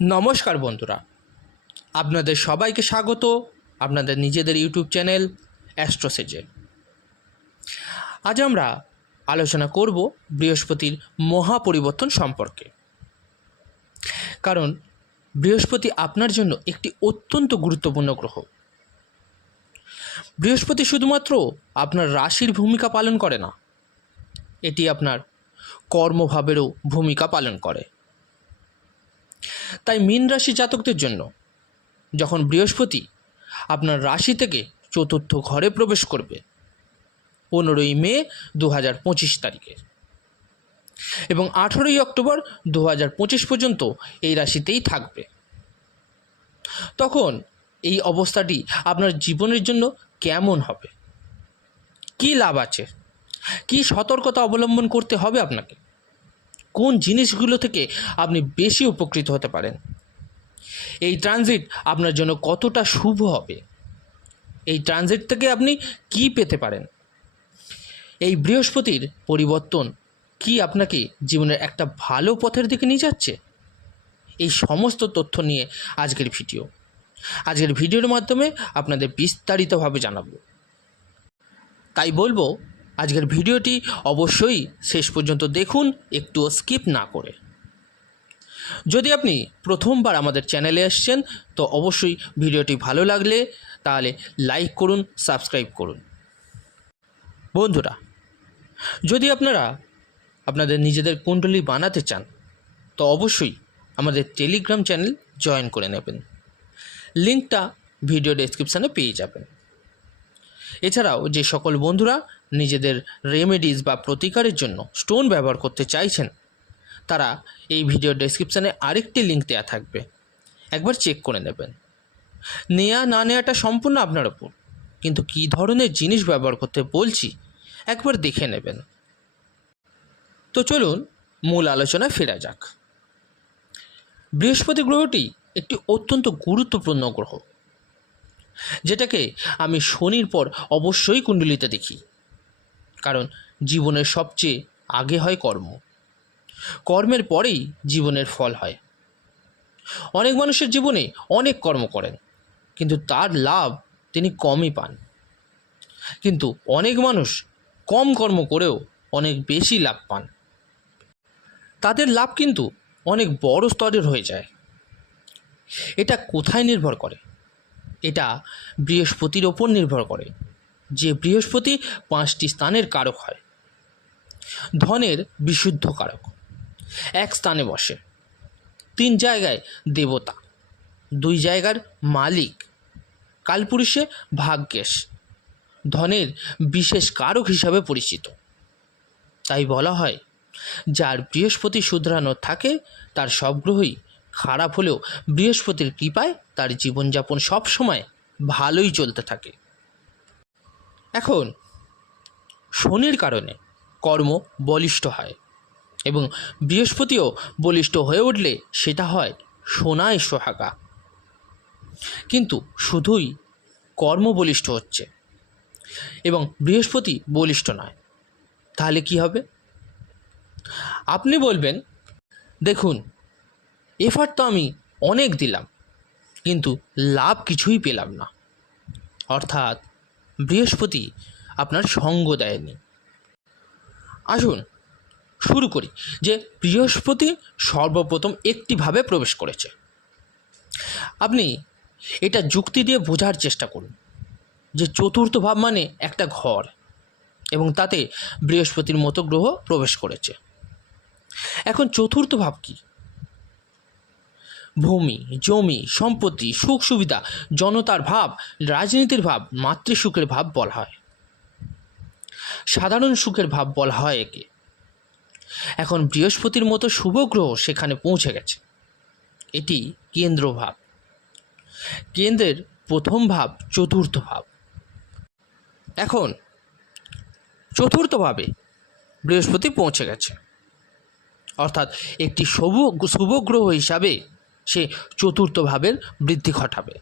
নমস্কার বন্ধুরা। আপনাদের সবাইকে স্বাগত। আপনাদের নিজেদের ইউটিউব চ্যানেল অ্যাস্ট্রোসেজে। আজ আমরা আলোচনা করব বৃহস্পতির মহা পরিবর্তন সম্পর্কে। কারণ বৃহস্পতি আপনার জন্য একটি অত্যন্ত গুরুত্বপূর্ণ গ্রহ। বৃহস্পতি শুধুমাত্র আপনার রাশির ভূমিকা পালন করে না, এটি আপনার কর্মভাবেরও ভূমিকা পালন করে। তাই মীন রাশি জাতকদের জন্য যখন বৃহস্পতি আপনার রাশি থেকে চতুর্থ ঘরে প্রবেশ করবে, পনেরোই মে দু হাজার পঁচিশ তারিখে এবং আঠেরোই অক্টোবর দু হাজার পঁচিশ পর্যন্ত এই রাশিতেই থাকবে। তখন এই অবস্থাটি আপনার জীবনের জন্য কেমন হবে? কী লাভ আছে? কী সতর্কতা অবলম্বন করতে হবে আপনাকে? কোন জিনিসগুলো থেকে আপনি বেশি উপকৃত হতে পারেন? এই ট্রানজিট আপনার জন্য কতটা শুভ হবে? এই ট্রানজিট থেকে আপনি কি পেতে পারেন? এই বৃহস্পতির পরিবর্তন কি আপনাকে জীবনের একটা ভালো পথের দিকে নিয়ে যাচ্ছে? এই সমস্ত তথ্য নিয়ে আজকের ভিডিও। আজকের ভিডিওর মাধ্যমে আপনাদের বিস্তারিতভাবে জানাব। তাই বলব আজকের ভিডিওটি অবশ্যই শেষ পর্যন্ত দেখুন, একটুও স্কিপ না করে। যদি আপনি প্রথমবার আমাদের চ্যানেলে এসছেন, তো অবশ্যই ভিডিওটি ভালো লাগলে তাহলে লাইক করুন, সাবস্ক্রাইব করুন। বন্ধুরা, যদি আপনারা আপনাদের নিজেদের কুণ্ডলী বানাতে চান, তো অবশ্যই আমাদের টেলিগ্রাম চ্যানেল জয়েন করে নেবেন। লিঙ্কটা ভিডিও ডেসক্রিপশানে পেয়ে যাবেন। এছাড়াও যে সকল বন্ধুরা নিজেদের রেমেডিস বা প্রতিকারের জন্য স্টোন ব্যবহার করতে চাইছেন। তারা এই ভিডিও ডেসক্রিপশানে আরেকটি লিঙ্ক দেওয়া থাকবে। একবার চেক করে নেবেন। নেওয়া না নেওয়াটা সম্পূর্ণ আপনার ওপর কিন্তু কী ধরনের জিনিস ব্যবহার করতে বলছি, একবার দেখে নেবেন। তো চলুন, মূল আলোচনায় ফেরা যাক। বৃহস্পতি গ্রহটি একটি অত্যন্ত গুরুত্বপূর্ণ গ্রহ, যেটাকে আমি শনির পর অবশ্যই কুণ্ডলিতে দেখি। কারণ জীবনের সবচেয়ে আগে হয় কর্ম। কর্মের পরেই জীবনের ফল হয়। অনেক মানুষের জীবনে অনেক কর্ম করেন, কিন্তু তার লাভ তিনি কমই পান। কিন্তু অনেক মানুষ কম কর্ম করেও অনেক বেশি লাভ পান। তাদের লাভ কিন্তু অনেক বড় স্তরের হয়ে যায়। এটা কোথায় নির্ভর করে? এটা বৃহস্পতির ওপর নির্ভর করে। যে বৃহস্পতি পাঁচটি স্থানের কারক হয়। ধনের বিশুদ্ধ কারক। এক স্থানে বসে। তিন জায়গায় দেবতা। দুই জায়গার মালিক। কালপুরুষে ভাগ্যেশ। ধনের বিশেষ কারক হিসাবে পরিচিত। তাই বলা হয়, যার বৃহস্পতি শুধরানো থাকে, তার সব গ্রহই খারাপ হলেও বৃহস্পতির কৃপায় তার জীবনযাপন সবসময় ভালোই চলতে থাকে। এখন শনির কারণে কর্ম বলিষ্ঠ হয় এবং বৃহস্পতিও বলিষ্ঠ হয়ে উঠলে সেটা হয় সোনায় সোহাগা। কিন্তু শুধুই কর্ম বলিষ্ঠ হচ্ছে এবং বৃহস্পতি বলিষ্ঠ নয়। তাহলে কি হবে? আপনি বলবেন, দেখুন, এফার তো আমি অনেক দিলাম, কিন্তু লাভ কিছুই পেলাম না। অর্থাৎ বৃহস্পতি আপনার সঙ্গ দেয়নি। আসুন, শুরু করি যে বৃহস্পতি সর্বপ্রথম একটিভাবে প্রবেশ করেছে। আপনি এটা যুক্তি দিয়ে বোঝার চেষ্টা করুন যে চতুর্থ ভাব মানে একটা ঘর এবং তাতে বৃহস্পতির মতো গ্রহ প্রবেশ করেছে। এখন চতুর্থ ভাব কী? ভূমি, জমি, সম্পত্তি, সুখ সুবিধা, জনতার ভাব, রাজনীতির ভাব, মাতৃসুখের ভাব বলা হয়। সাধারণ সুখের ভাব বলা হয় একে। এখন বৃহস্পতির মতো শুভ গ্রহ সেখানে পৌঁছে গেছে। এটি কেন্দ্র ভাব। কেন্দ্রের প্রথম ভাব চতুর্থ ভাব। এখন চতুর্থ ভাবে বৃহস্পতি পৌঁছে গেছে। অর্থাৎ একটি শুভ শুভ গ্রহ হিসাবে সে চতুর্থ ভাবের বৃদ্ধি ঘটাবে।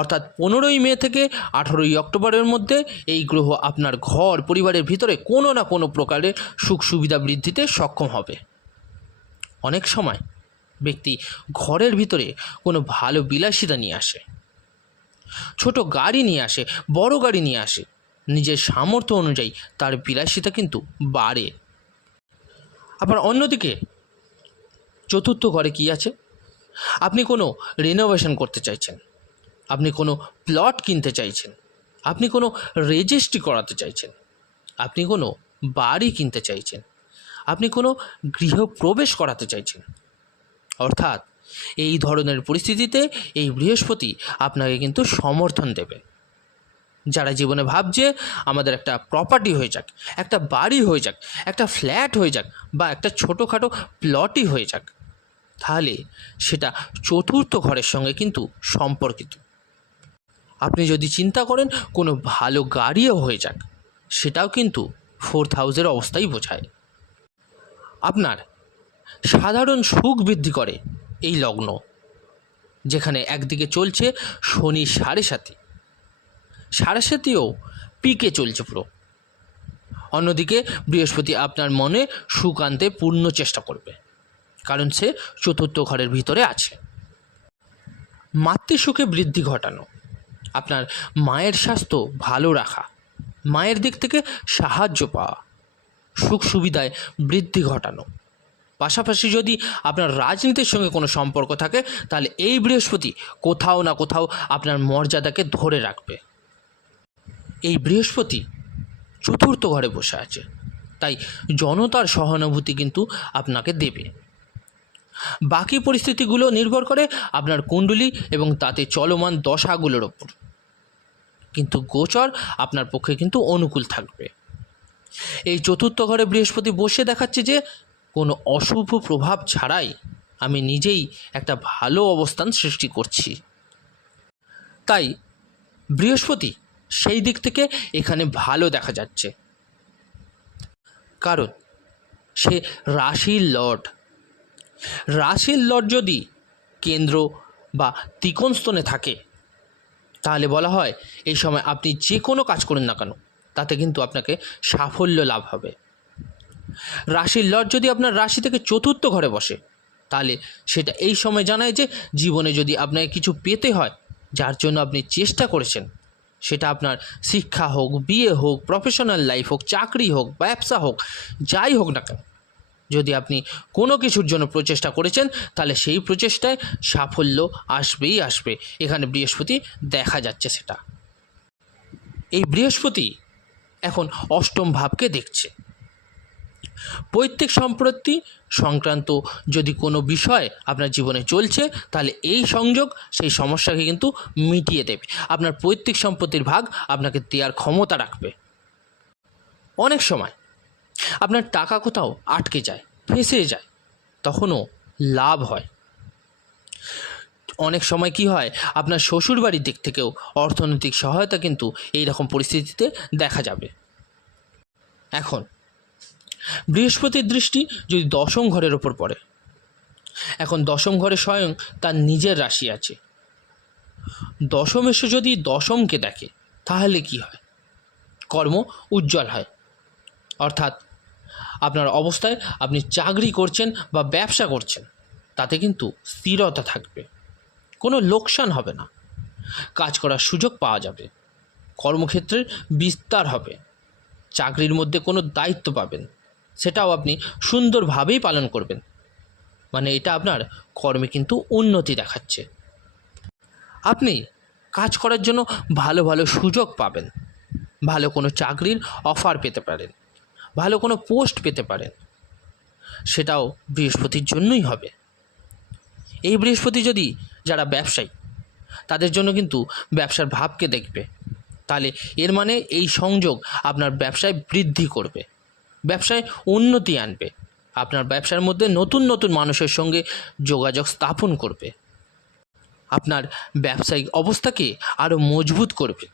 অর্থাৎ পনেরোই মে থেকে আঠেরোই অক্টোবরের মধ্যে এই গ্রহ আপনার ঘর, পরিবারের ভিতরে কোনো না কোনো প্রকারের সুখ সুবিধা বৃদ্ধিতে সক্ষম হবে। অনেক সময় ব্যক্তি ঘরের ভিতরে কোনো ভালো বিলাসিতা নিয়ে আসে, ছোট গাড়ি নিয়ে আসে, বড় গাড়ি নিয়ে আসে, নিজের সামর্থ্য অনুযায়ী তার বিলাসিতা কিন্তু বাড়ে। আবার অন্যদিকে চতুর্থ ঘরে কি আছে? আপনি কোনো রিনোভেশন করতে চাইছেন। আপনি কোনো প্লট কিনতে চাইছেন। আপনি কোনো রেজিস্ট্রি করাতে চাইছেন। আপনি কোনো বাড়ি কিনতে চাইছেন। আপনি কোনো গৃহপ্রবেশ করাতে চাইছেন। অর্থাৎ এই ধরনের পরিস্থিতিতে এই বৃহস্পতি আপনাকে কিন্তু সমর্থন দেবে। যারা জীবনে ভাবছে, আমাদের একটা প্রপার্টি হয়ে যাক, একটা বাড়ি হয়ে যাক, একটা ফ্ল্যাট হয়ে যাক বা একটা ছোটোখাটো প্লটই হয়ে যাক। তাহলে সেটা চতুর্থ ঘরের সঙ্গে কিন্তু সম্পর্কিত। আপনি যদি চিন্তা করেন, কোনো ভালো গাড়িও হয়ে যাক, সেটাও কিন্তু ফোর্থ হাউসের অবস্থাই বোঝায়। আপনার সাধারণ সুখ বৃদ্ধি করে এই লগ্ন, যেখানে একদিকে চলছে শনি সাড়ে সাথে। সাড়ে সাথেও পিকে চলছে পুরো। অন্যদিকে বৃহস্পতি আপনার মনে সুখ আনতে পূর্ণ চেষ্টা করবে। কারণ সে চতুর্থ ঘরের ভিতরে আছে। মাতৃসুখে বৃদ্ধি ঘটানো, আপনার মায়ের স্বাস্থ্য ভালো রাখা, মায়ের দিক থেকে সাহায্য পাওয়া, সুখ সুবিধায় বৃদ্ধি ঘটানো। পাশাপাশি যদি আপনার রাজনীতির সঙ্গে কোনো সম্পর্ক থাকে, তাহলে এই বৃহস্পতি কোথাও না কোথাও আপনার মর্যাদাকে ধরে রাখবে। এই বৃহস্পতি চতুর্থ ঘরে বসে আছে, তাই জনতার সহানুভূতি কিন্তু আপনাকে দেবে। বাকি পরিস্থিতিগুলো নির্ভর করে আপনার কুণ্ডলী এবং তাতে চলমান দশাগুলোর ওপর। কিন্তু গোচর আপনার পক্ষে কিন্তু অনুকূল থাকবে। এই চতুর্থ ঘরে বৃহস্পতি বসে দেখাচ্ছে যে, কোনো অশুভ প্রভাব ছাড়াই আমি নিজেই একটা ভালো অবস্থান সৃষ্টি করছি। তাই বৃহস্পতি সেই দিক থেকে এখানে ভালো দেখা যাচ্ছে। কারণ সে রাশির লর্ড। রাশির লর্ড যদি কেন্দ্র বা ত্রিকোণস্তনে থাকে, তাহলে বলা হয় এই সময় আপনি যে কোনো কাজ করুন না কেন, তাতে কিন্তু আপনাকে সাফল্য লাভ হবে। রাশির লর্ড যদি আপনার রাশি থেকে চতুর্থ ঘরে বসে, তাহলে সেটা এই সময় জানায় যে জীবনে যদি আপনাকে কিছু পেতে হয়, যার জন্য আপনি চেষ্টা করেছেন, সেটা আপনার শিক্ষা হোক, বিয়ে হোক প্রফেশনাল লাইফ হোক, চাকরি হোক, ব্যবসা হোক, যাই হোক না কেন যদি আপনি কোনো কিছুর জন্য প্রচেষ্টা করেছেন, তাহলে সেই প্রচেষ্টায় সাফল্য আসবেই আসবে। এখানে বৃহস্পতি দেখা যাচ্ছে সেটা। এই বৃহস্পতি এখন অষ্টম ভাবকে দেখছে। পৈতৃক সম্পত্তি সংক্রান্ত যদি কোনো বিষয় আপনার জীবনে চলছে, তাহলে এই সংযোগ সেই সমস্যাকে কিন্তু মিটিয়ে দেবে। আপনার পৈতৃক সম্পত্তির ভাগ আপনাকে দেওয়ার ক্ষমতা রাখবে। অনেক সময় আপনার টাকা কোথাও আটকে যায়, ফেঁসে যায়, তখনও লাভ হয়। অনেক সময় কি হয়, আপনার শ্বশুরবাড়ির দিক থেকেও অর্থনৈতিক সহায়তা কিন্তু এই রকম পরিস্থিতিতে দেখা যাবে। এখন, বৃহস্পতির দৃষ্টি যদি দশম ঘরের ওপর পড়ে, এখন দশম ঘরে স্বয়ং তার নিজের রাশি আছে। দশম এসে যদি দশমকে দেখে, তাহলে কি হয়? কর্ম উজ্জ্বল হয়। অর্থাৎ আপনার অবস্থায় আপনি চাকরি করছেন বা ব্যবসা করছেন, তাতে কিন্তু স্থিরতা থাকবে। কোনো লোকসান হবে না। কাজ করার সুযোগ পাওয়া যাবে। কর্মক্ষেত্রের বিস্তার হবে। চাকরির মধ্যে কোনো দায়িত্ব পাবেন। সেটাও আপনি সুন্দরভাবেই পালন করবেন। মানে এটা আপনার কর্মে কিন্তু উন্নতি দেখাচ্ছে। আপনি কাজ করার জন্য ভালো ভালো সুযোগ পাবেন। ভালো কোনো চাকরির অফার পেতে পারেন। ভালো কোনো পোস্ট পেতে পারেন। সেটাও বৃহস্পতির জন্যই হবে। এই বৃহস্পতি যদি যারা ব্যবসায়ী, তাদের জন্য কিন্তু ব্যবসার ভাবকে দেখবে। তাহলে এর মানে এই সংযোগ আপনার ব্যবসায় বৃদ্ধি করবে। ব্যবসায় উন্নতি আনবে। আপনার ব্যবসার মধ্যে নতুন নতুন মানুষের সঙ্গে যোগাযোগ স্থাপন করবে। আপনার ব্যবসায়িক অবস্থাকে আরও মজবুত করবে।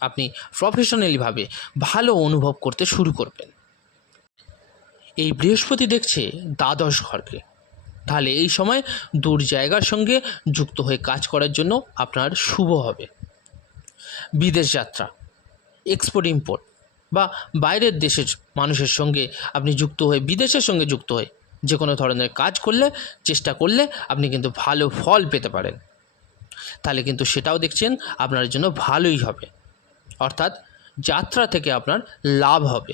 আপনি প্রফেশনালিভাবে ভালো অনুভব করতে শুরু করবেন। এই বৃহস্পতি দেখছে দ্বাদশ ঘরকে। তাহলে এই সময় দূর জায়গার সঙ্গে যুক্ত হয়ে কাজ করার জন্য আপনার শুভ হবে। বিদেশ যাত্রা এক্সপোর্ট ইম্পোর্ট বা বাইরের দেশের মানুষের সঙ্গে আপনি যুক্ত হয়ে, বিদেশের সঙ্গে যুক্ত হয়ে যে কোনো ধরনের কাজ করলে, চেষ্টা করলে আপনি কিন্তু ভালো ফল পেতে পারেন। তাহলে কিন্তু সেটাও দেখছেন আপনার জন্য ভালোই হবে। অর্থাৎ যাত্রা থেকে আপনার লাভ হবে।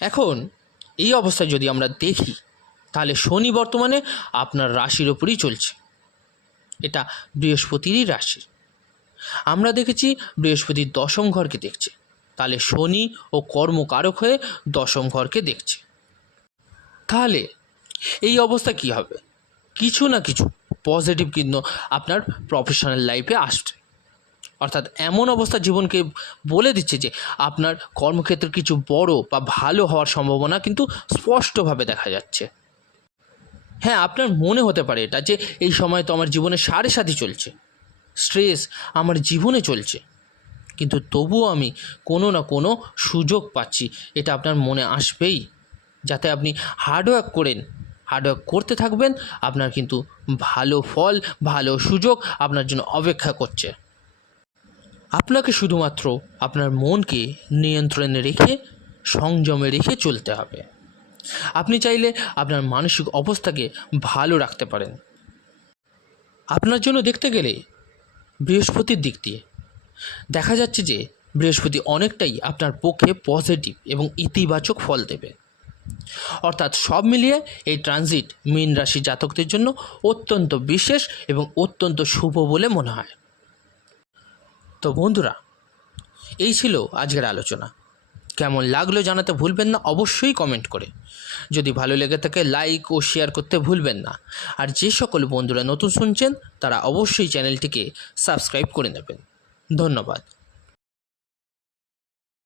এখন এই অবস্থায় যদি আমরা দেখি, তাহলে শনি বর্তমানে আপনার রাশির ওপরই চলছে। এটা বৃহস্পতিরই রাশি। আমরা দেখেছি বৃহস্পতির দশম ঘরকে দেখছে। তাহলে শনি ও কর্মকারক হয়ে দশম ঘরকে দেখছে। তাহলে এই অবস্থা কি হবে? কিছু না কিছু পজিটিভ কিন্তু আপনার প্রফেশনাল লাইফে আসছে অর্থাৎ এমন অবস্থা জীবনকে বলে দিচ্ছে যে আপনার কর্মক্ষেত্রে কিছু বড় বা ভালো হওয়ার সম্ভাবনা কিন্তু স্পষ্টভাবে দেখা যাচ্ছে। হ্যাঁ আপনার মনে হতে পারে এটা যে এই সময় তো আমার জীবনে সাড়ে সাথে চলছে। স্ট্রেস আমার জীবনে চলছে। কিন্তু তবুও আমি কোনো না কোনো সুযোগ পাচ্ছি, এটা আপনার মনে আসবেই। যাতে আপনি হার্ডওয়ার্ক করেন হার্ডওয়ার্ক করতে থাকবেন, আপনার কিন্তু ভালো ফল, ভালো সুযোগ আপনার জন্য অপেক্ষা করছে। আপনাকে শুধুমাত্র আপনার মনকে নিয়ন্ত্রণে রেখে, সংযমে রেখে চলতে হবে। আপনি চাইলে আপনার মানসিক অবস্থাকে ভালো রাখতে পারেন। আপনার জন্য দেখতে গেলে বৃহস্পতির দিক দিয়ে। দেখা যাচ্ছে যে বৃহস্পতি অনেকটাই আপনার পক্ষে পজিটিভ এবং ইতিবাচক ফল দেবে। অর্থাৎ সব মিলিয়ে এই ট্রানজিট মীন রাশি জাতকদের জন্য অত্যন্ত বিশেষ এবং অত্যন্ত শুভ বলে মনে হয়। তো বন্ধুরা, এই ছিল আজকের আলোচনা। কেমন লাগল জানাতে ভুলবেন না, অবশ্যই কমেন্ট করে। যদি ভালো লেগে থাকে, লাইক ও শেয়ার করতে ভুলবেন না। আর যে সকল বন্ধুরা নতুন শুনছেন, তারা অবশ্যই চ্যানেলটিকে সাবস্ক্রাইব করে নেবেন। ধন্যবাদ।